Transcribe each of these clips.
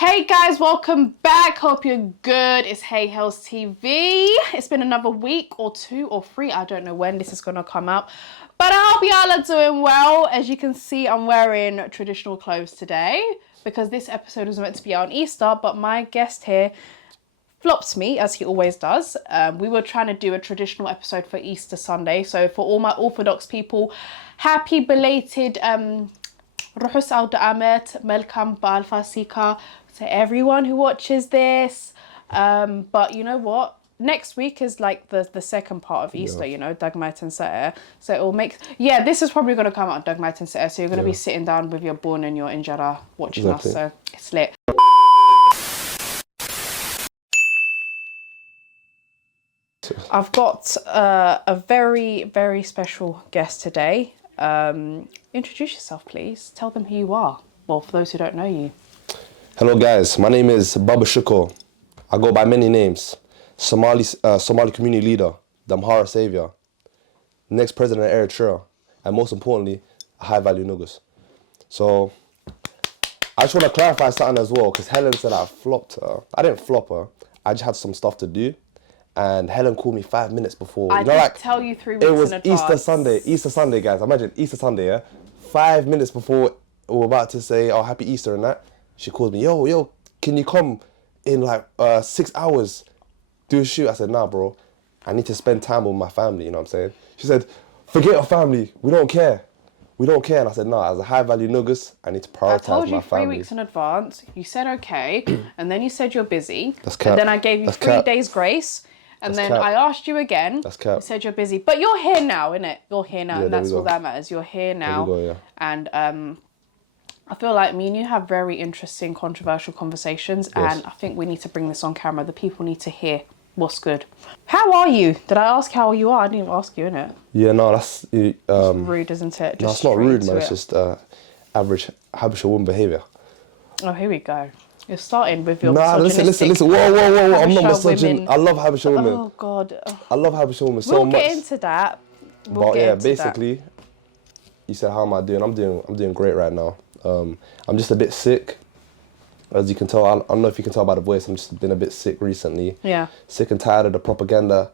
Hey guys, welcome back. Hope you're good. It's Hey Hels TV. It's been another week or 2 or 3. I don't know when this is gonna come out, but I hope y'all are doing well. As you can see, I'm wearing traditional clothes today because this episode was meant to be out on Easter, but my guest here flops me, as he always does. We were trying to do a traditional episode for Easter Sunday, so for all my Orthodox people, happy belated Ruhus Al Da'amet, Melkam Ba'al Fasika to everyone who watches this. But you know what? Next week is like the second part of Easter, you know, Dagmait and Se'er. So it will make... Yeah, this is probably going to come out Dagmait and Se'er. So you're going to be sitting down with your bun and your injera watching us. So it's lit. I've got a very, very special guest today. Introduce yourself, please. Tell them who you are. Well, for those who don't know you. Hello, guys. My name is Babashikor. I go by many names. Somali community leader, the Amhara savior, next president of Eritrea, and most importantly, a high-value nugus. So, I just want to clarify something as well, because Helen said I flopped her. I didn't flop her. I just had some stuff to do. And Helen called me 5 minutes before. I did tell you 3 weeks in advance. It was Easter Sunday, guys. Imagine, Easter Sunday, yeah? 5 minutes before we were about to say, oh, happy Easter and that, she called me, yo, can you come in like 6 hours, do a shoot? I said, nah, bro, I need to spend time with my family, you know what I'm saying? She said, forget your family, we don't care. We don't care. And I said, no, as a high-value nugus, I need to prioritize my family. I told you 3 weeks in advance. You said okay, and then you said you're busy. That's cap. And then I gave you 3 days grace. And then I asked you again. That's cap. You said you're busy. But you're here now, innit? You're here now, and that's all that matters. You're here now. There we go, yeah. And I feel like me and you have very interesting, controversial conversations. Yes. And I think we need to bring this on camera. The people need to hear what's good. How are you? Did I ask how you are? I didn't even ask you, innit? Yeah, no, that's... rude, isn't it? No, it's not rude, man. It's just average Habesha woman behaviour. Oh, here we go. You're starting with your listen. Whoa. I'm not misogynist. I love Habesha women. Oh, God. I love Habesha women so much. We'll get into that. Basically, you said, how am I doing? I'm doing great right now. I'm just a bit sick. As you can tell, I don't know if you can tell by the voice, I'm just been a bit sick recently. Yeah. Sick and tired of the propaganda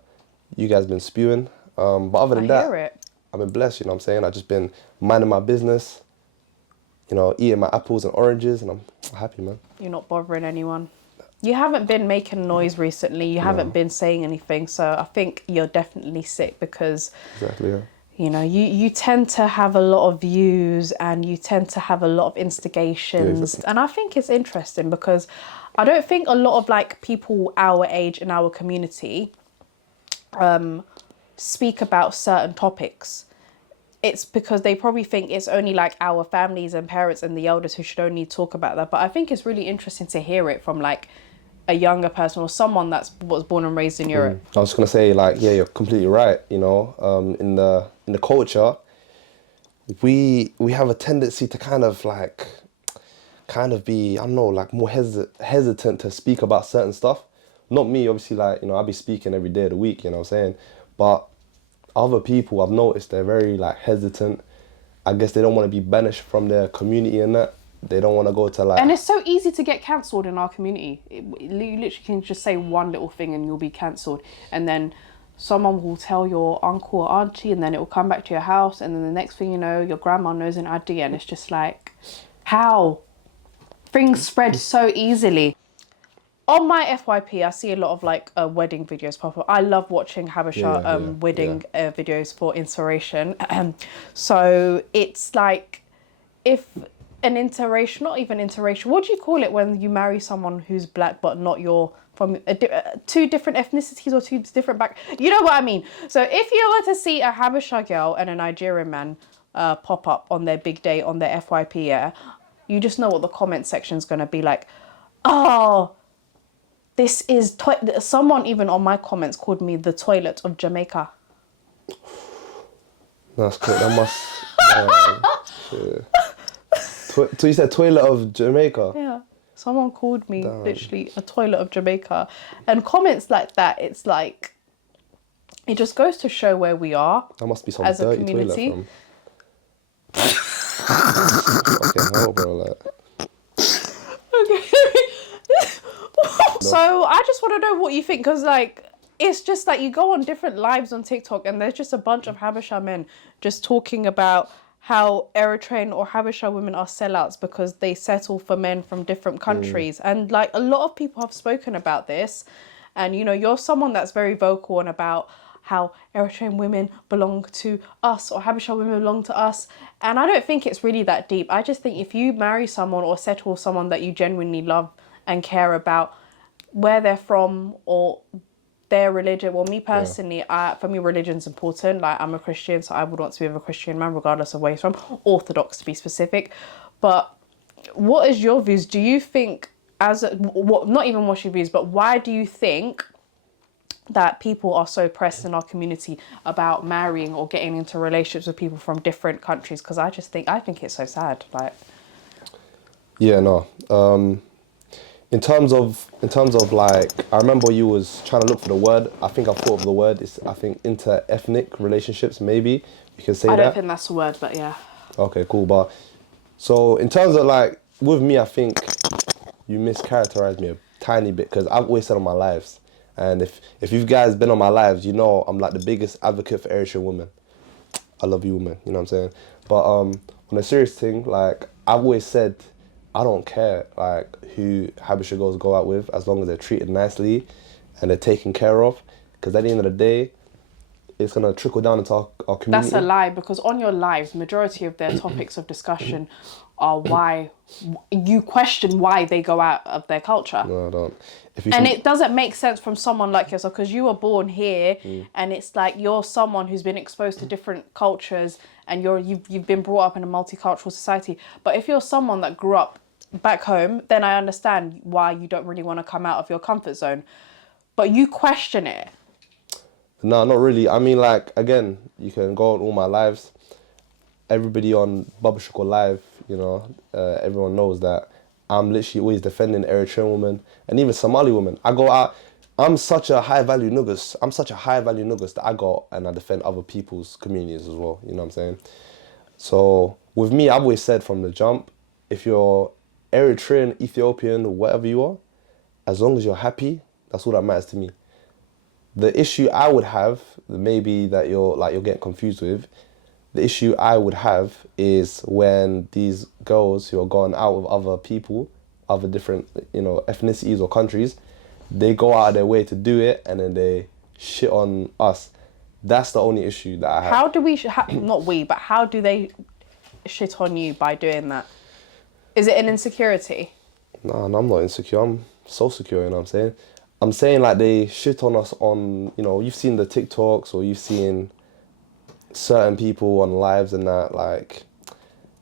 you guys been spewing. But other than that, I've been blessed, you know what I'm saying? I've just been minding my business, you know, eating my apples and oranges, and I'm happy, man. You're not bothering anyone. You haven't been making noise recently. You haven't been saying anything. So I think you're definitely sick because, you know, you tend to have a lot of views and you tend to have a lot of instigations. Yeah, and I think it's interesting because I don't think a lot of like people our age in our community speak about certain topics. It's because they probably think it's only like our families and parents and the elders who should only talk about that. But I think it's really interesting to hear it from like a younger person or someone that was born and raised in Europe. I was gonna say, like, yeah, you're completely right. You know, in the culture, we have a tendency to kind of be, I don't know, like more hesitant to speak about certain stuff. Not me, obviously, like, you know, I'll be speaking every day of the week, you know what I'm saying? But other people, I've noticed they're very like hesitant. I guess they don't want to be banished from their community and that. They don't want to go to like... And it's so easy to get cancelled in our community. You literally can just say one little thing and you'll be cancelled. And then someone will tell your uncle or auntie and then it will come back to your house. And then the next thing you know, your grandma knows an idea. And it's just like, how? Things spread so easily. On my FYP, I see a lot of like wedding videos pop up. I love watching Habesha wedding videos for inspiration. So it's like, if an interracial, not even interracial, what do you call it when you marry someone who's black but not your, from two different ethnicities or two different you know what I mean? So if you were to see a Habesha girl and a Nigerian man pop up on their big day on their FYP, you just know what the comment section's going to be like. Oh, this is... Someone even on my comments called me the toilet of Jamaica. That's cool. That must... So you said toilet of Jamaica? Yeah. Someone called me literally a toilet of Jamaica. And comments like that, it's like... It just goes to show where we are. That must be some as dirty a community. Toilet from... Fucking hell, bro. Like... Okay. So I just want to know what you think, because like it's just like you go on different lives on TikTok and there's just a bunch of Habesha men just talking about how Eritrean or Habesha women are sellouts because they settle for men from different countries. And like a lot of people have spoken about this. And you know, you're someone that's very vocal on about how Eritrean women belong to us or Habesha women belong to us. And I don't think it's really that deep. I just think if you marry someone or settle with someone that you genuinely love and care about where they're from or their religion. Well, me personally, for me, religion's important. Like, I'm a Christian, so I would want to be with a Christian man, regardless of where he's from. Orthodox, to be specific. But what is your views? Do you think, not even what's your views, but why do you think that people are so pressed in our community about marrying or getting into relationships with people from different countries? Because I think it's so sad. Like, Yeah, no. In terms of like, I remember you was trying to look for the word. I think I thought of the word. It's, I think, inter-ethnic relationships, maybe. You can say that. I don't think that's the word, but yeah. Okay, cool. But so in terms of like, with me, I think you mischaracterized me a tiny bit, because I've always said on my lives, and if you guys been on my lives, you know I'm like the biggest advocate for Eritrean women. I love you, women. You know what I'm saying? But on a serious thing, like, I've always said, I don't care like who Habesha girls go out with, as long as they're treated nicely and they're taken care of. Because at the end of the day, it's gonna trickle down into our community. That's a lie, because on your lives, majority of their topics of discussion are why you question why they go out of their culture. No, I don't. It doesn't make sense from someone like yourself, because you were born here, and it's like you're someone who's been exposed to different cultures, and you've been brought up in a multicultural society. But if you're someone that grew up back home, then I understand why you don't really want to come out of your comfort zone. But you question it. No, not really. I mean, like, again, you can go on all my lives. Everybody on Babashikor Live, you know, everyone knows that I'm literally always defending Eritrean women and even Somali women. I go out, I'm such a high value nugget. I'm such a high value nugget that I go and I defend other people's communities as well. You know what I'm saying? So with me, I've always said from the jump, if you're Eritrean, Ethiopian, whatever you are, as long as you're happy, that's all that matters to me. The issue I would have, maybe that you're getting confused with, the issue I would have is when these girls who are going out with other people, other different, you know, ethnicities or countries, they go out of their way to do it and then they shit on us. That's the only issue that I have. How do we, not we, but how do they shit on you by doing that? Is it an insecurity? No, I'm not insecure. I'm so secure, you know what I'm saying? I'm saying like they shit on us on, you know, you've seen the TikToks or you've seen certain people on lives and that, like,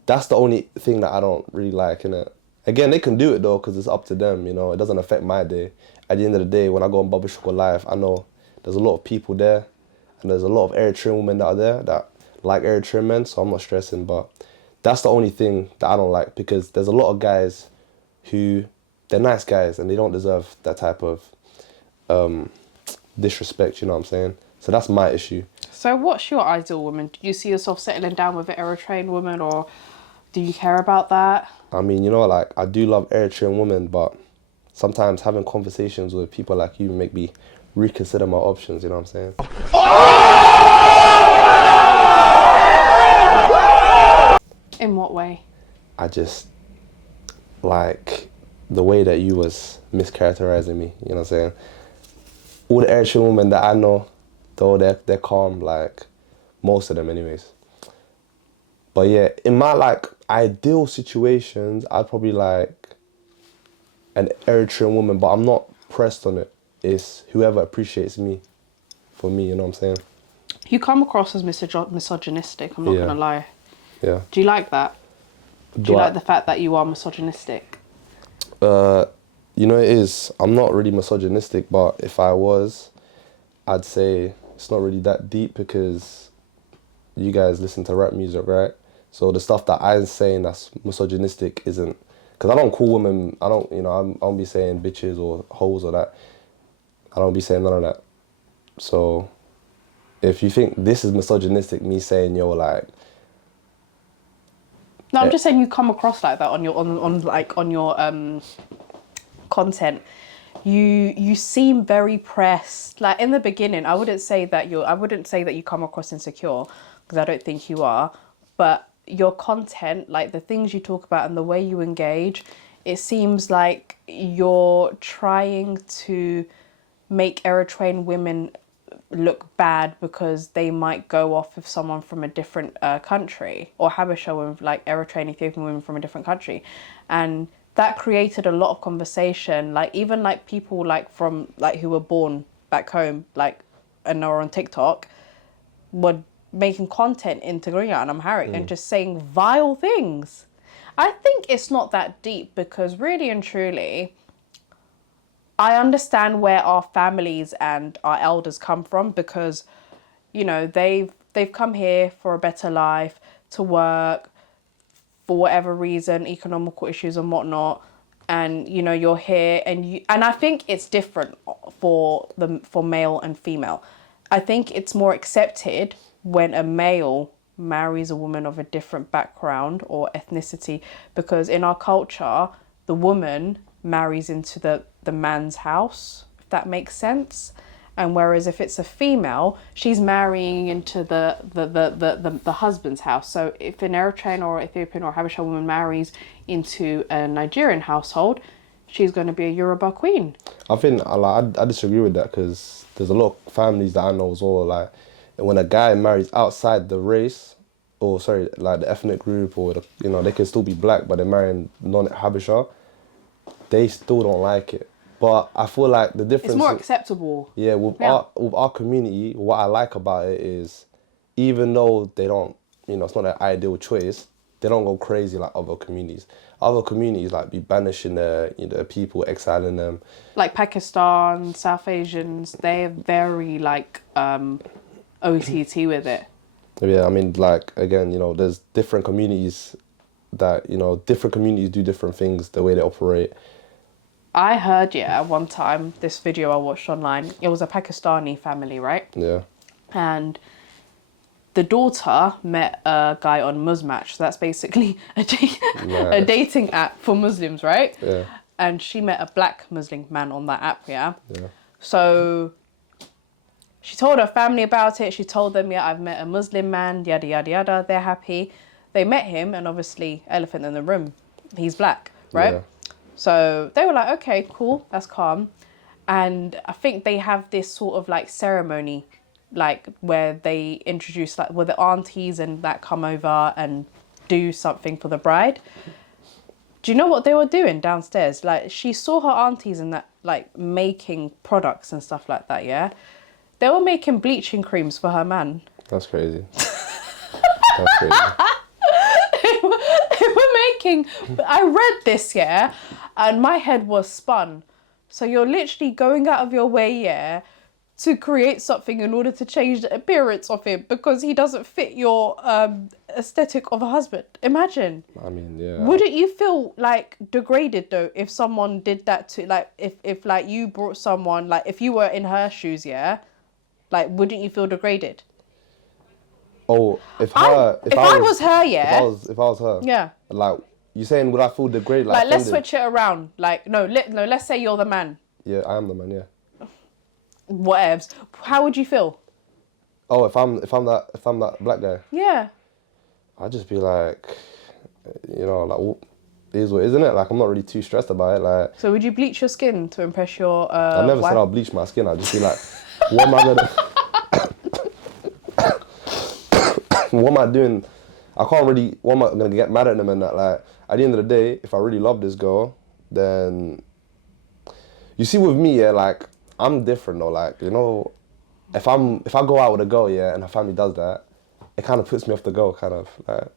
that's the only thing that I don't really like, innit? Again, they can do it though, because it's up to them, you know, it doesn't affect my day. At the end of the day, when I go on Babashikor Live, I know there's a lot of people there and there's a lot of Eritrean women that are there that like Eritrean men, so I'm not stressing, but that's the only thing that I don't like, because there's a lot of guys who, they're nice guys and they don't deserve that type of disrespect, you know what I'm saying? So that's my issue. So what's your ideal woman? Do you see yourself settling down with an Eritrean woman, or do you care about that? I mean, you know, like, I do love Eritrean women, but sometimes having conversations with people like you make me reconsider my options, you know what I'm saying? In what way? I just like the way that you was mischaracterizing me, you know what I'm saying? All the Eritrean women that I know, though they're calm, like most of them anyways. But yeah, in my like ideal situations, I'd probably like an Eritrean woman, but I'm not pressed on it. It's whoever appreciates me, for me, you know what I'm saying? You come across as misogynistic, I'm not gonna lie. Yeah. Do you like that? Do you like the fact that you are misogynistic? You know, it is. I'm not really misogynistic, but if I was, I'd say it's not really that deep, because you guys listen to rap music, right? So the stuff that I'm saying that's misogynistic isn't, because I don't call women, I don't be saying bitches or hoes or that. I don't be saying none of that. So if you think this is misogynistic, me saying you're like, no, I'm just saying you come across like that on your on your content. you seem very pressed. Like in the beginning, I wouldn't say that you come across insecure, because I don't think you are, but your content, like the things you talk about and the way you engage, it seems like you're trying to make Eritrean women look bad because they might go off with someone from a different country, or Habesha women, like Eritrean Ethiopian women from a different country, and that created a lot of conversation. Like even like people like from like who were born back home, like and are on TikTok, were making content in Tigrinya and Amharic and just saying vile things. I think it's not that deep, because really and truly, I understand where our families and our elders come from, because, you know, they've come here for a better life, to work, for whatever reason, economical issues and whatnot. And, you know, you're here and I think it's different for male and female. I think it's more accepted when a male marries a woman of a different background or ethnicity, because in our culture, the woman marries into the man's house, if that makes sense. And whereas if it's a female, she's marrying into the husband's house. So if an Eritrean or Ethiopian or Habesha woman marries into a Nigerian household, she's going to be a Yoruba queen. I think I disagree with that, because there's a lot of families that I know as well. Like when a guy marries outside the race, or sorry, like the ethnic group, or they can still be black, but they're marrying non-Habesha, they still don't like it. But I feel like the difference... It's more acceptable. Yeah, with our community, what I like about it is, even though they don't, it's not an ideal choice, they don't go crazy like other communities. Other communities like be banishing the people, exiling them. Like Pakistan, South Asians, they're very like OTT with it. Yeah, I mean, like, again, there's different communities that, different communities do different things, the way they operate. I heard, one time, this video I watched online, it was a Pakistani family, right? Yeah. And the daughter met a guy on Muzmatch. So that's basically a dating app for Muslims, right? Yeah. And she met a black Muslim man on that app, Yeah. So she told her family about it. She told them, I've met a Muslim man, yada, yada, yada. They're happy. They met him, and obviously, elephant in the room, he's black, right? Yeah. So they were like, okay, cool, that's calm. And I think they have this sort of like ceremony, like where they introduce, like where the aunties and that come over and do something for the bride. Do you know what they were doing downstairs? Like she saw her aunties and that, like making products and stuff like that, yeah? They were making bleaching creams for her man. That's crazy. That's crazy. They were making... I read this, and my head was spun. So you're literally going out of your way, to create something in order to change the appearance of him because he doesn't fit your aesthetic of a husband. Imagine. I mean, yeah. Wouldn't you feel like degraded though if someone did that to, like, if like you brought someone, like if you were in her shoes, like wouldn't you feel degraded? Oh, if I was her, if I was her, yeah. Like you saying, would I feel degraded? Like let's switch it around. Like no, let's say you're the man. Yeah, I am the man. Yeah. Whatevs. How would you feel? Oh, if I'm that black guy. Yeah. I'd just be like, like it is what, isn't it? Like I'm not really too stressed about it. Like. So would you bleach your skin to impress your? I never said I'll bleach my skin. I'd just be like, what am I gonna? What am I doing? I can't really. What am I gonna get mad at them and that? Like at the end of the day, if I really love this girl, then you see with me, like I'm different though. Like if I go out with a girl, and her family does that, it kind of puts me off the girl, kind of like.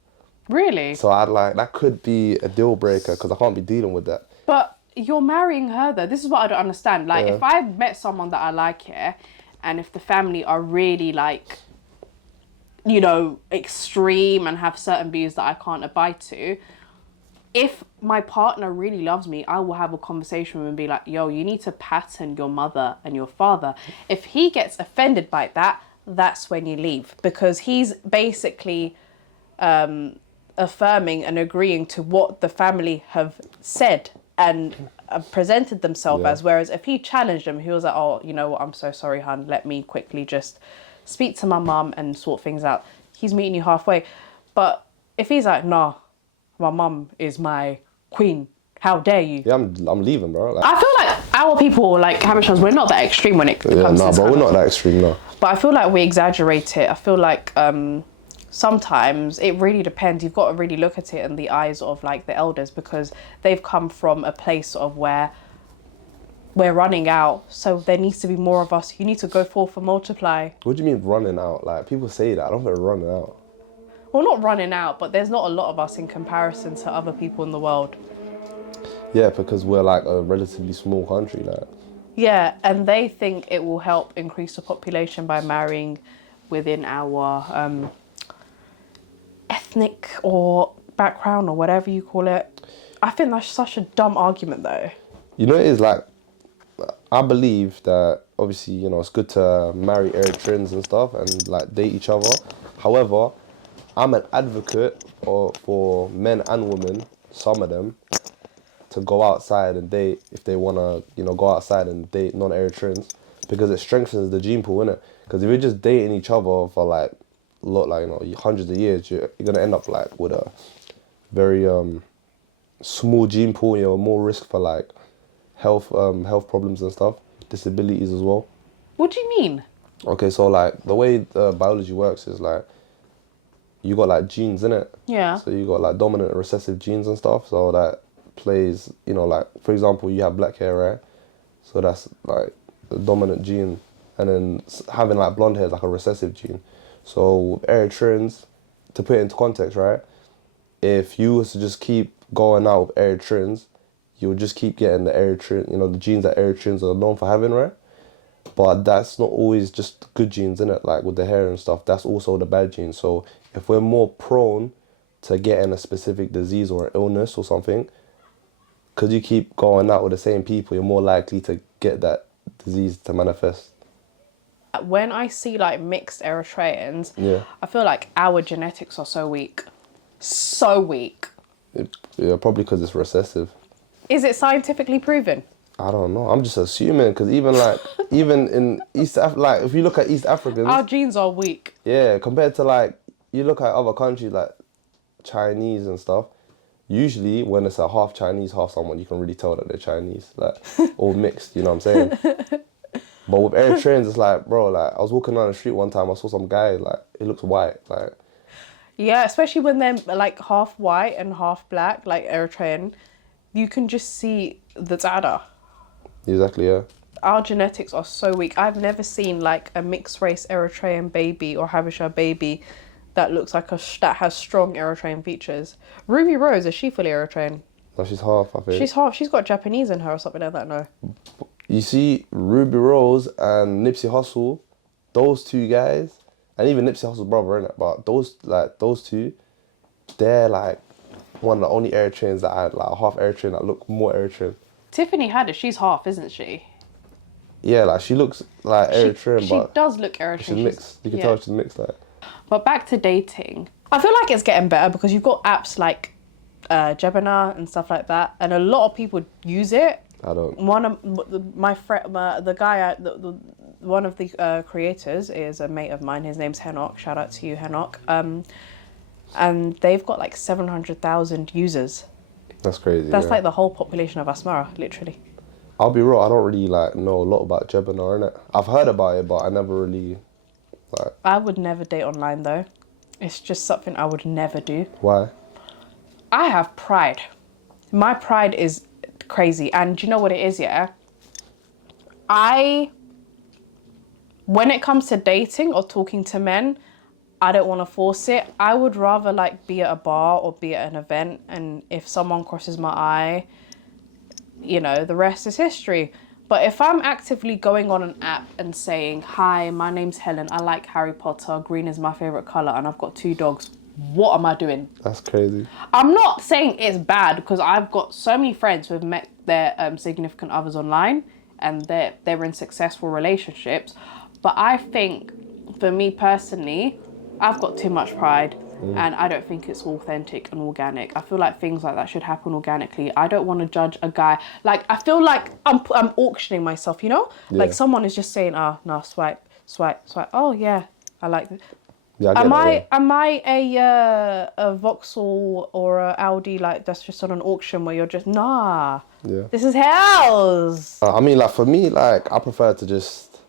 Really? So I'd like that could be a deal breaker because I can't be dealing with that. But you're marrying her though. This is what I don't understand. Like if I met someone that I like here, and if the family are really like, extreme and have certain views that I can't abide to, if my partner really loves me, I will have a conversation with him and be like, yo, you need to pattern your mother and your father. If he gets offended by that, that's when you leave. Because he's basically affirming and agreeing to what the family have said. And presented themselves Yeah. as. Whereas if he challenged them, he was like, oh, you know what, I'm so sorry, hun. Let me quickly just speak to my mum and sort things out. He's meeting you halfway. But if he's like, nah, my mum is my queen. How dare you? Yeah, I'm leaving, bro. Like, I feel like our people, like Habeshas, we're not that extreme when it comes to nah, this but kind we're of not that extreme, no. But I feel like we exaggerate it. I feel like sometimes it really depends. You've got to really look at it in the eyes of like the elders, because they've come from a place of where we're running out. So there needs to be more of us. You need to go forth and multiply. What do you mean running out? Like, people say that. I don't think we're running out. Well, not running out, but there's not a lot of us in comparison to other people in the world. Yeah, because we're like a relatively small country, like. Yeah, and they think it will help increase the population by marrying within our ethnic or background or whatever you call it. I think that's such a dumb argument, though. You know, it is like, I believe that obviously, you know, it's good to marry Eritreans and stuff and like date each other. However, I'm an advocate for men and women, some of them, to go outside and date if they want to, you know, go outside and date non-Eritreans, because it strengthens the gene pool, innit? Because if you're just dating each other for like, you know, hundreds of years, you're going to end up like with a very small gene pool. You're more risk for like health problems and stuff, disabilities as well. What do you mean? Okay, so like the way biology works is like, you got like genes in it. Yeah. So you got like dominant and recessive genes and stuff. So that plays, you know, like for example, you have black hair, right? So that's like the dominant gene, and then having like blonde hair is like a recessive gene. So with Eritreans, to put it into context, right? If you was to just keep going out with Eritreans, you would just keep getting the Eritrean, you know, the genes that Eritreans are known for having, right? But that's not always just good genes, innit? Like with the hair and stuff, that's also the bad genes. So if we're more prone to getting a specific disease or illness or something, because you keep going out with the same people, you're more likely to get that disease to manifest. When I see like mixed Eritreans, Yeah. I feel like our genetics are so weak. So weak. Yeah, probably because it's recessive. Is it scientifically proven? I don't know. I'm just assuming, because even in like if you look at East Africans, Our genes are weak. yeah, compared to like, you look at other countries like Chinese and stuff, usually when it's a half Chinese, half someone, you can really tell that they're Chinese, like, or mixed, you know what I'm saying? But with Eritreans, it's like, bro, like, I was walking down the street one time, I saw some guy, like, he looks white, like. Yeah, especially when they're like half white and half black, like Eritrean, you can just see the tada. Exactly, yeah. Our genetics are so weak. I've never seen like a mixed race Eritrean baby or Habesha baby that looks like that has strong Eritrean features. Ruby Rose, is she fully Eritrean? No, she's half, I think. She's half. She's got Japanese in her or something like that. No. You see, Ruby Rose and Nipsey Hussle, those two guys, and even Nipsey Hussle's brother, innit? But those two, they're like one of the only Eritreans that I like half Eritrean that look more Eritrean. Tiffany Haddish, she's half, isn't she? Yeah, like she looks like Eritrean, but she does look Eritrean. she's mixed. You can tell she's mixed, like. But back to dating, I feel like it's getting better because you've got apps like Jebana and stuff like that, and a lot of people use it. I don't. One of my friend, the guy, one of the creators is a mate of mine. His name's Henok. Shout out to you, Henok. And they've got like 700,000 users. That's crazy. That's yeah. like the whole population of Asmara, literally. I'll be real. I don't really like know a lot about Jebana, innit? I've heard about it, but I never really like. I would never date online though. It's just something I would never do. Why? I have pride. My pride is crazy, and do you know what it is? Yeah. When it comes to dating or talking to men, I don't want to force it. I would rather like be at a bar or be at an event, and if someone crosses my eye, you know, the rest is history. But if I'm actively going on an app and saying, hi, my name's Helen, I like Harry Potter, green is my favourite colour, and I've got 2 dogs, what am I doing? That's crazy. I'm not saying it's bad, because I've got so many friends who have met their significant others online, and they're in successful relationships. But I think, for me personally, I've got too much pride. and I don't think it's authentic and organic. I feel like things like that should happen organically. I don't want to judge a guy. Like, I feel like I'm auctioning myself, you know? Yeah. Like, someone is just saying, no, swipe. Oh, yeah, I like this. Yeah, Am I a Vauxhall or a Audi, like, that's just on an auction where you're just, nah. Yeah. This is Hels. I mean, like, for me, like, I prefer to just...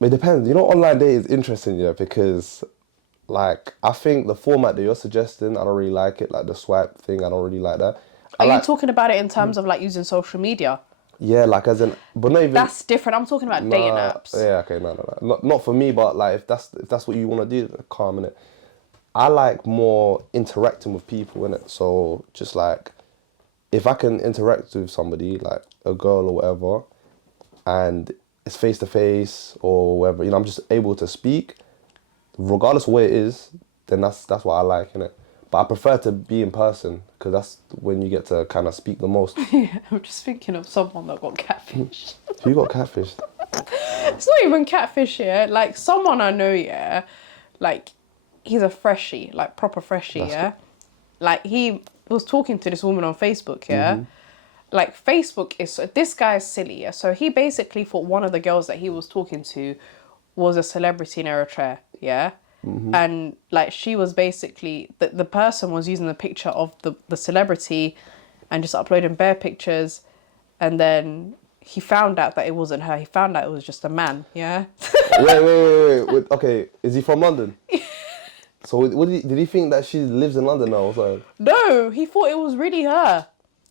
It depends. You know, online dating is interesting, yeah, because, like, I think the format that you're suggesting, I don't really like it. Like, the swipe thing, I don't really like that. Are you talking about it in terms of, like, using social media? Yeah, like, as in... But not even... That's different. I'm talking about dating apps. Yeah, okay, no. Not for me, but, like, if that's what you want to do, calm, innit? I like more interacting with people, innit? So, just, like, if I can interact with somebody, like, a girl or whatever, and it's face-to-face or whatever, you know, I'm just able to speak, regardless of where it is, then that's what I like, innit? But I prefer to be in person, because that's when you get to kind of speak the most. Yeah, I'm just thinking of someone that got catfished. Who got catfished? It's not even catfish, yeah. Like, someone I know, yeah, like, he's a freshie, like, proper freshie, yeah. Like, he was talking to this woman on Facebook, yeah. Like, Facebook is... This guy is silly, yeah. So he basically thought one of the girls that he was talking to was a celebrity in Eritrea, yeah. And, like, she was basically... The person was using the picture of the celebrity and just uploading bare pictures. And then he found out that it wasn't her. He found out it was just a man, yeah. Wait. Okay, is he from London? So did he think that she lives in London now or something? No, he thought it was really her.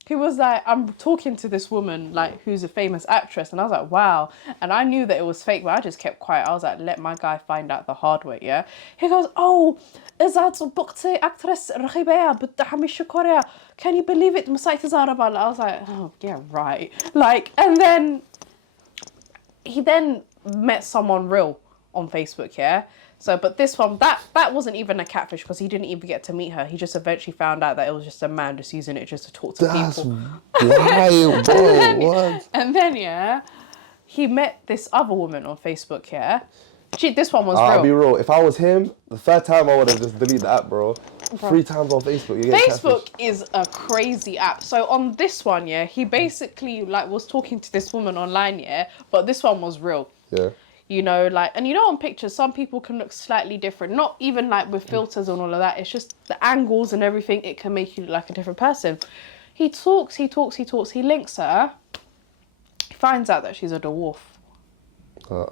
He was like, I'm talking to this woman, like, who's a famous actress. And I was like, wow. And I knew that it was fake, but I just kept quiet. I was like, let my guy find out the hard way, yeah? He goes, oh, is that booked actress Babashikor? Can you believe it? I was like, oh, yeah, right. Like, and then he then met someone real on Facebook, yeah? So, but this one, that wasn't even a catfish because he didn't even get to meet her. He just eventually found out that it was just a man just using it just to talk to people. Wild, bro. What? And then, yeah, he met this other woman on Facebook, yeah. This one was real. I'll be real. If I was him, the third time I would have just deleted the app, bro. 3 times on Facebook. You get Facebook catfish. is a crazy app. So on this one, yeah, he basically, like, was talking to this woman online, yeah, but this one was real. Yeah. You know, like, and you know, on pictures, some people can look slightly different. Not even like with filters and all of that. It's just the angles and everything. It can make you look like a different person. He talks. He links her. He finds out that she's a dwarf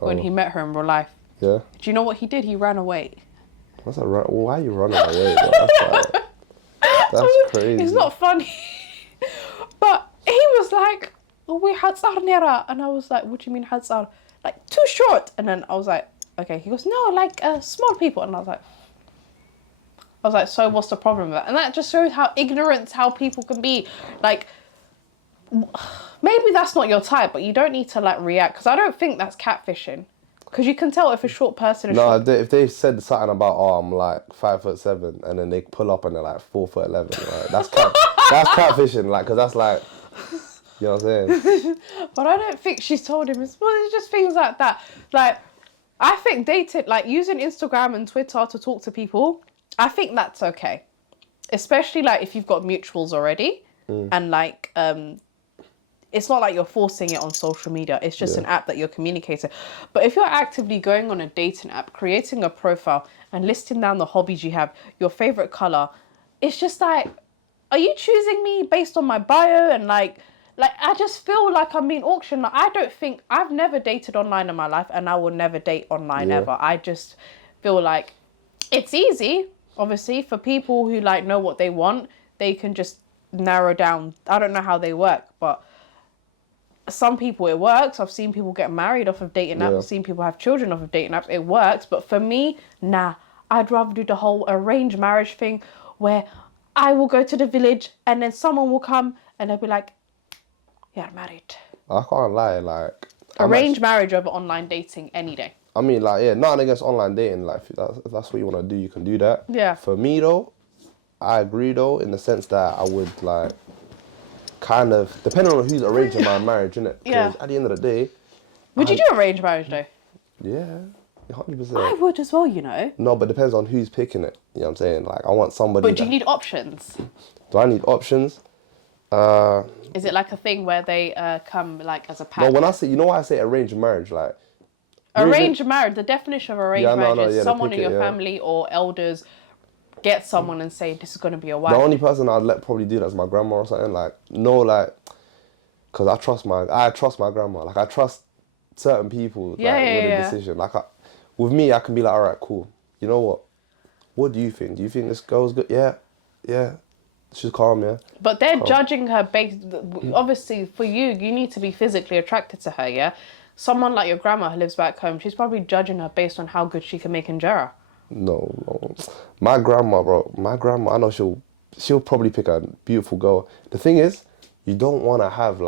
when he met her in real life. Yeah. Do you know what he did? He ran away. What's that? Why are you running away? That's crazy. It's not funny. But he was like, we hatsar nera. And I was like, what do you mean hatsar? Like, too short. And then I was like, okay. He goes, no, like, small people. And I was like, so what's the problem with that? And that just shows how ignorant how people can be. Like, maybe that's not your type, but you don't need to, like, react. Because I don't think that's catfishing. Because you can tell if a short person is short. No, if they said something about, oh, I'm like 5'7", and then they pull up and they're like 4'11", right? That's catfishing, like, because that's like, you know what I'm saying? But I don't think she's told him. It's just things like that. Like, I think dating, like, using Instagram and Twitter to talk to people, I think that's okay. Especially, like, if you've got mutuals already. And, like, it's not like you're forcing it on social media. It's just an app that you're communicating. But if you're actively going on a dating app, creating a profile and listing down the hobbies you have, your favorite color, it's just like, are you choosing me based on my bio? And like I just feel like I'm being auctioned. Like, I've never dated online in my life, and I will never date online ever. I just feel like it's easy, obviously, for people who like know what they want. They can just narrow down. I don't know how they work, but some people it works. I've seen people get married off of dating apps. I've seen people have children off of dating apps. It works. But for me, nah. I'd rather do the whole arranged marriage thing where I will go to the village and then someone will come and they'll be like, you're married. I can't lie, like... Arranged marriage over online dating any day. I mean, like, yeah, nothing against online dating. Like, if that's what you want to do, you can do that. Yeah. For me, though, I agree, though, in the sense that I would, like, kind of... Depending on who's arranging my marriage, innit? Yeah. Because at the end of the day... Would you do arranged marriage, though? Yeah. 100%. I would as well, you know. No, but depends on who's picking it. You know what I'm saying? Like, I want somebody. But do you need options? Do I need options? Is it like a thing where they come like as a pack? No, when I say, you know why I say arranged marriage? Like, Arranged marriage, the definition of arranged marriage is they someone pick in it, your family or elders get someone and say, this is going to be your wife. The only person I'd let probably do that is my grandma or something. Like, no, like, because I trust my grandma. Like, I trust certain people with a decision. Like, with me, I can be like, all right, cool. You know what? What do you think? Do you think this girl's good? Yeah. She's calm, yeah. But they're judging her based... Obviously, for you, you need to be physically attracted to her, yeah? Someone like your grandma who lives back home, she's probably judging her based on how good she can make injera. No. My grandma, bro. I know she'll probably pick a beautiful girl. The thing is, you don't want to have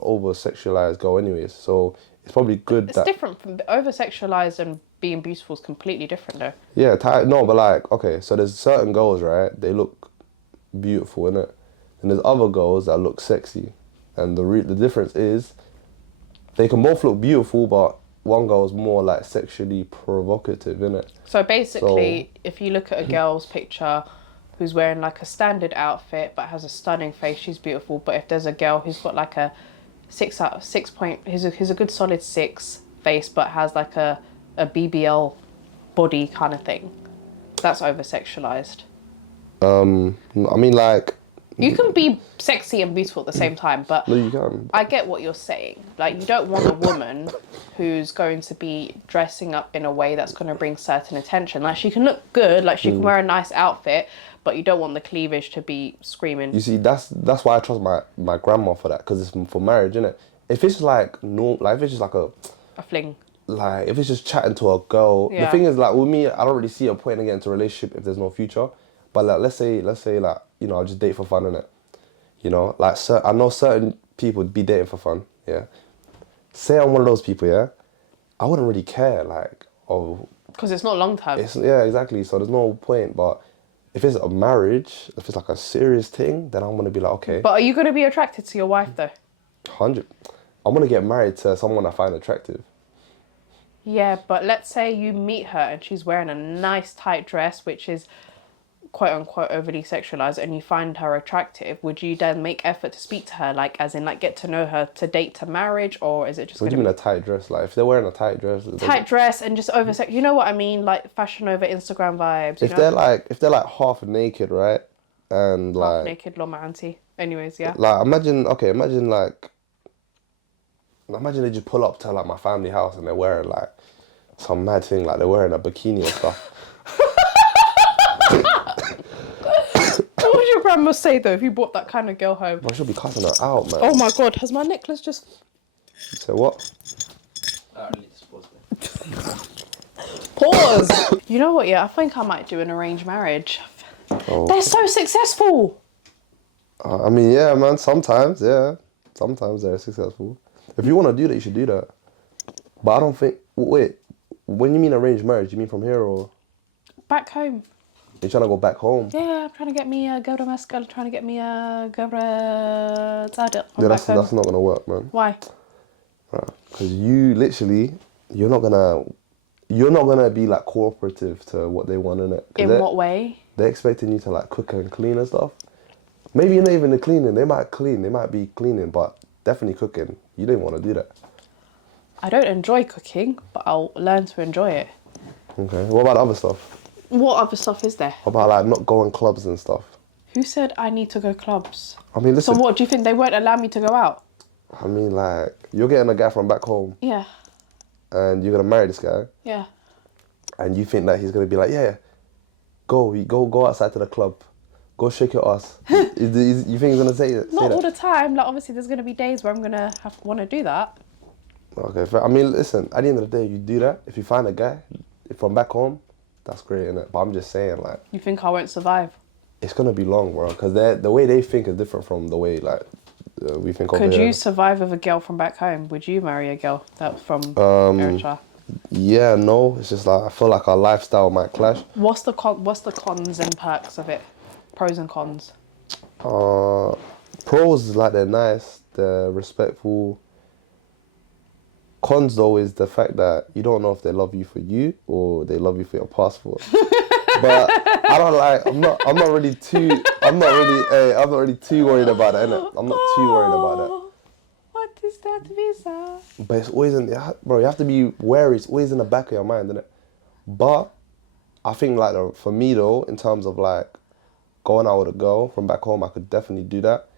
over-sexualized girl anyways. So it's probably good It's different from over-sexualized and being beautiful is completely different though. Yeah, no, but like, okay, so there's certain girls, right? They look beautiful, innit? And there's other girls that look sexy. And the difference is they can both look beautiful, but one girl is more like sexually provocative, innit? So basically, if you look at a girl's picture who's wearing like a standard outfit but has a stunning face, she's beautiful. But if there's a girl who's got like a 6 out of 6 point, he's a good solid 6 face but has like a BBL body kind of thing, that's over-sexualized. I mean, like... You can be sexy and beautiful at the same time, but No, you can. I get what you're saying. Like, you don't want a woman who's going to be dressing up in a way that's going to bring certain attention. Like, she can look good, like she can wear a nice outfit, but you don't want the cleavage to be screaming. You see, that's why I trust my grandma for that, because it's for marriage, innit? If it's like if it's just like a fling. Like, if it's just chatting to a girl, the thing is, like, with me, I don't really see a point in getting into a relationship if there's no future. But like, let's say like, you know, I'll just date for fun, innit? You know, like, I know certain people would be dating for fun, yeah. Say I'm one of those people, yeah. I wouldn't really care, like, because it's not long term. Yeah, exactly. So there's no point. But if it's a marriage, if it's like a serious thing, then I'm gonna be like, okay. But are you gonna be attracted to your wife though? 100. I'm gonna get married to someone I find attractive. Yeah, but let's say you meet her and she's wearing a nice tight dress, which is quote unquote overly sexualized, and you find her attractive. Would you then make effort to speak to her, like as in like get to know her to date to marriage, or is it just? What do you mean a tight dress? Like if they're wearing a tight dress. Tight dress and just over sex. You know what I mean? Like fashion over Instagram vibes. If they're like half naked, right, and like half naked, lol, my auntie. Anyways, yeah. Like imagine they just pull up to like my family house and they're wearing like some mad thing, like they're wearing a bikini and stuff. What would your grandma say though if you brought that kind of girl home? I should be cutting her out, man. Oh my god, has my necklace just... So what? Pause! You know what, yeah, I think I might do an arranged marriage. Oh. They're so successful! I mean, yeah, man, sometimes they're successful. If you want to do that, you should do that. But I don't think... Wait, when you mean arranged marriage, you mean from here or...? Back home. You're trying to go back home? Yeah, I'm trying to get me a Gora Mescal, trying to get me a Gora Zadit. Yeah, that's not going to work, man. Why? Because you're not gonna be like cooperative to what they want, innit? In what way? They're expecting you to like cook and clean and stuff. Maybe you're not even the cleaning. They might be cleaning, but definitely cooking. You don't want to do that. I don't enjoy cooking, but I'll learn to enjoy it. Okay. What about other stuff? What other stuff is there? What about like not going clubs and stuff? Who said I need to go clubs? I mean, listen. So what, do you think they won't allow me to go out? I mean, like, you're getting a guy from back home. Yeah. And you're going to marry this guy. Yeah. And you think that he's going to be like, yeah, go outside to the club. Go shake your ass. You think he's going to say that? Not all the time. Like, obviously, there's going to be days where I'm going to want to do that. Okay, fair. I mean, listen, at the end of the day, you do that. If you find a guy from back home, that's great, innit? But I'm just saying, like... You think I won't survive? It's going to be long, bro. Because the way they think is different from the way, like, we think over here. Could you survive with a girl from back home? Would you marry a girl that from Eritrea? Yeah, no. It's just like, I feel like our lifestyle might clash. What's the cons and perks of it? Pros and cons? Pros is like they're nice, they're respectful. Cons though is the fact that you don't know if they love you for you or they love you for your passport. But I don't like. I'm not really too. I'm not really too worried about that, innit? I'm not too worried about that. What is that visa? But it's always bro. You have to be wary. It's always in the back of your mind, innit? But I think like for me though, in terms of like going out with a girl from back home, I could definitely do that.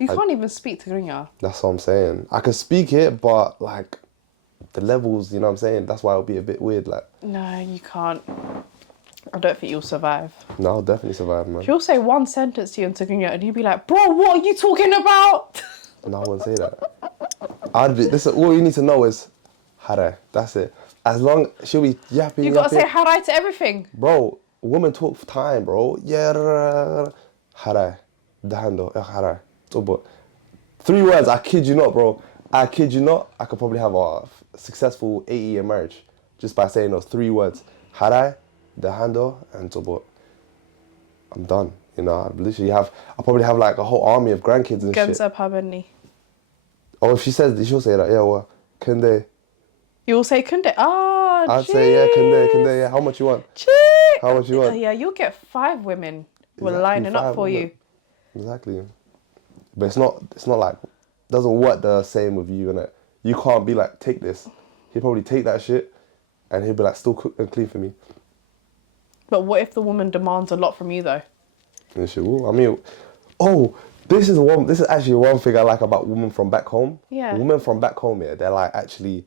You can't even speak Tigrinya. That's what I'm saying. I can speak it, but like the levels, you know what I'm saying? That's why it'll be a bit weird. Like, No, you can't. I don't think you'll survive. no, I'll definitely survive, man. She'll say one sentence to you in Tigrinya and you'll be like, bro, what are you talking about? No, I wouldn't say that. This all you need to know is hare. That's it. As long she'll be yapping. You gotta say harai to everything. Bro, women talk for time, bro. Yeah, hare. Dahando, hare. So, but 3 words, I kid you not, bro. I kid you not, I could probably have a successful 8-year marriage just by saying those 3 words. Harai, the handle, and so I'm done. You know, I'll probably have like a whole army of grandkids and shit. Gansa Pabani. Oh, if she'll say that, yeah, well, can they? You'll say kunde. Ah, I'd say, yeah, can they, yeah. How much you want? How much you want? Yeah, you'll get 5 women who are Exactly, lining up 5, for isn't you. it? Exactly. But it's not like, doesn't work the same with you, innit? You can't be like, take this. He'll probably take that shit and he'll be like, still cook and clean for me. But what if the woman demands a lot from you though? And shit, I mean, oh, this is actually one thing I like about women from back home. Yeah. Women from back home, yeah, they're like actually,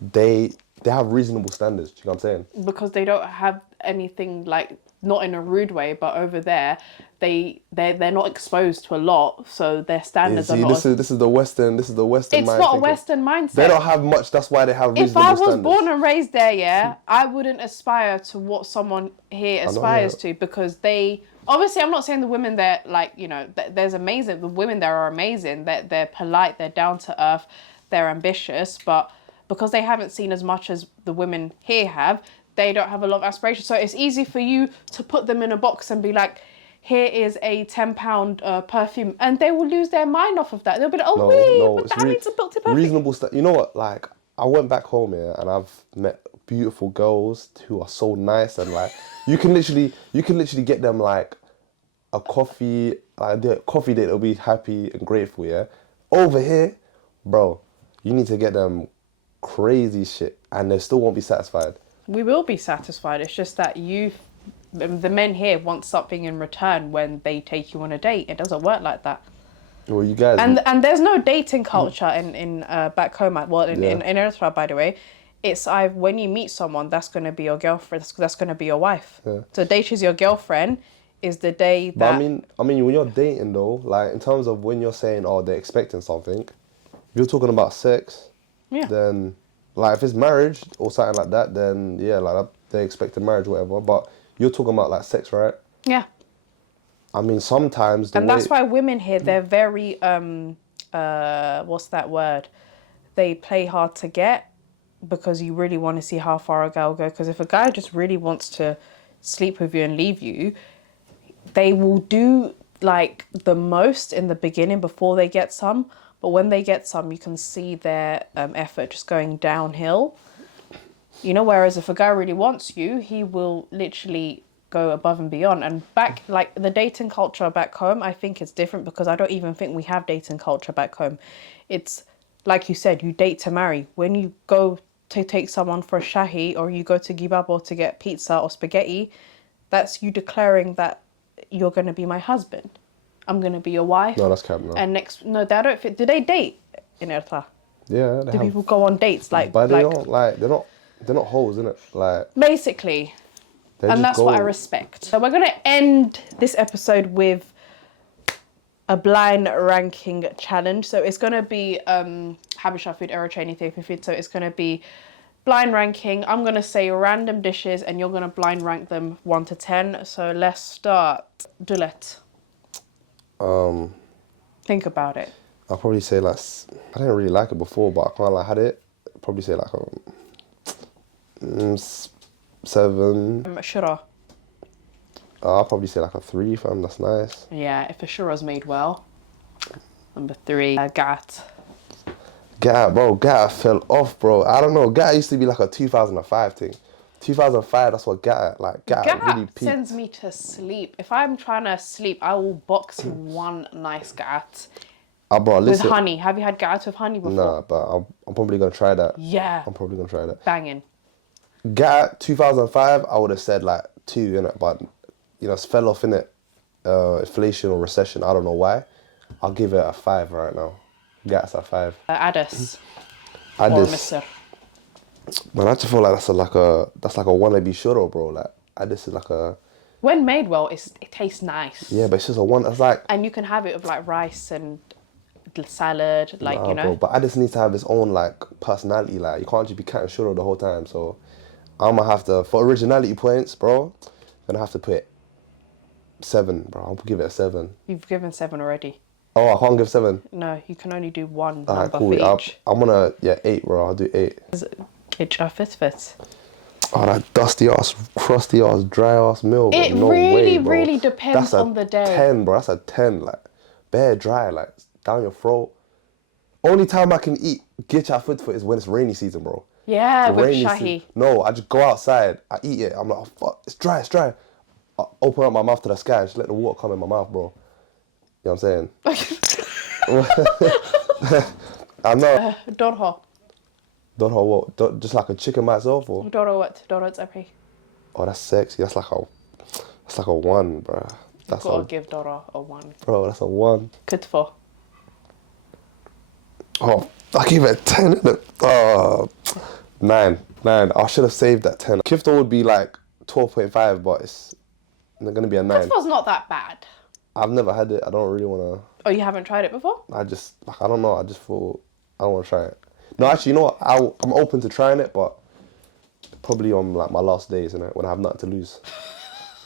they have reasonable standards, do you know what I'm saying? Because they don't have anything like, not in a rude way, but over there, they're not exposed to a lot, so their standards are not. This is the Western It's mind not a thinking. Western mindset. They don't have much, that's why they have reasonable If I was standards. born and raised there, yeah, I wouldn't aspire to what someone here aspires to, because they, obviously I'm not saying the women there, like, you know, there's amazing, the women there are amazing, they're polite, they're down to earth, they're ambitious, but because they haven't seen as much as the women here have, they don't have a lot of aspirations. So it's easy for you to put them in a box and be like, here is a £10 perfume, and they will lose their mind off of that. They'll be like, oh, but that needs a built-in perfume. Reasonable stuff. You know what? Like, I went back home here and I've met beautiful girls who are so nice, and like, you can literally get them like a coffee, like the coffee date. They'll be happy and grateful. Yeah. Over here, bro, you need to get them crazy shit, and they still won't be satisfied. We will be satisfied. It's just that the men here want something in return when they take you on a date. It doesn't work like that. Well, you guys... And there's no dating culture in back home. Well, in Eritrea, by the way. It's when you meet someone, that's going to be your girlfriend. That's going to be your wife. Yeah. So the day she's your girlfriend is the day that... But I mean, when you're dating though, like in terms of when you're saying, oh, they're expecting something, if you're talking about sex, then... Like, if it's marriage or something like that, then, yeah, like, they expect a marriage or whatever. But you're talking about, like, sex, right? Yeah. I mean, sometimes... That's why women here, they're very, what's that word? They play hard to get, because you really want to see how far a girl will go. Because if a guy just really wants to sleep with you and leave you, they will do, like, the most in the beginning before they get some. But when they get some, you can see their effort just going downhill. You know, whereas if a guy really wants you, he will literally go above and beyond. And back, like, the dating culture back home, I think it's different, because I don't even think we have dating culture back home. It's, like you said, you date to marry. When you go to take someone for a shahi, or you go to Gibabo to get pizza or spaghetti, that's you declaring that you're going to be my husband. I'm going to be your wife. No, that's cap, no. And no, they don't fit. Do they date in Eritrea? Yeah, Do people go on dates? Like, but they don't, like, they're not hoes, innit? Like, basically. And that's what I respect. So we're going to end this episode with a blind ranking challenge. So it's going to be Habesha food, Eritrean food. So it's going to be blind ranking. I'm going to say random dishes and you're going to blind rank them 1 to 10. So let's start. Dulet. Think about it. I'll probably say like, I didn't really like it before, but I kind of like had it. I'll probably say like 7. Shura. I'll probably say like a 3, fam. That's nice. Yeah, if a shura's made well. Number 3, gat. Gatta fell off, bro. I don't know. Gatta used to be like a 2005 thing. 2005, that's what Gatta really Gat peaked. sends me to sleep. If I'm trying to sleep, I will box one nice gat Bro, with listen. honey. Have you had gat with honey before? Nah, but I'm probably gonna try that. Yeah. I'm probably gonna try that. Banging. Gatta 2005, I would have said like 2 in it, but it's fell off in it. Inflation or recession, I don't know why. I'll give it a 5 right now. Gatta's a 5. Addis. Or Addis. Mr. Man, I just feel like that's like a wannabe shuttle, bro. Like Addis is like a When made well, it tastes nice. but it's just a one. It's like And you can have it with like rice and salad, like, you know. bro, but Addis needs to have his own like personality. Like you can't just be catting shuttle the whole time. So I'm gonna have to, for originality points, bro, I'm gonna have to put 7, bro. I'll give it a 7. You've given 7 already. Oh, I can't give 7. No, you can only do one Alright, number cool. for each. I'm gonna 8, bro. I'll do 8. It's a fit. Oh, that dusty ass, crusty ass, dry ass meal, bro. It No really, way, bro. really depends on the day. 10, bro. That's a 10. Like, bare dry, like, down your throat. Only time I can eat gitcha foot is when it's rainy season, bro. Yeah, with Rainy shahi. No, I just go outside, I eat it. I'm like, oh, fuck, it's dry. I open up my mouth to the sky and just let the water come in my mouth, bro. You know what I'm saying? I know. Dorho. Don't know what, just like a chicken myself, or? Doro what? Doro Tzapi. Oh, that's sexy. That's like a 1, bro. That's Gotta give Doro a 1. Bro, that's a 1. Kutfo. Oh, I gave it a 10, innit? Oh, 9. I should have saved that 10. Kifta would be like 12.5, but it's gonna be a 9. Kutfo's not that bad. I've never had it. I don't really wanna. Oh, you haven't tried it before? I don't know. I just thought I don't wanna try it. No, actually, you know what? I'm open to trying it, but probably on like my last days, when I have nothing to lose.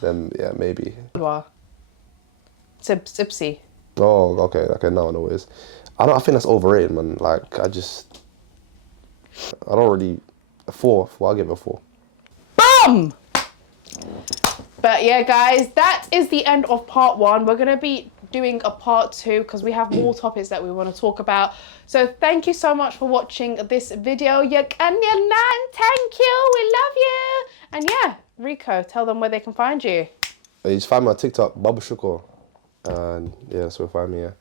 Then yeah, maybe. Wow. Sipsy. Oh, okay, now I know what it is. I think that's overrated, man. Like, I don't really... A 4. Well, I'll give it a 4. BAM! But yeah, guys, that is the end of part 1. We're going to be doing a part 2 because we have more topics that we want to talk about. So thank you so much for watching this video. Thank you. We love you. And yeah, Rico, tell them where they can find you. You just find me on TikTok, Babashikor. And yeah, that's where you find me, yeah.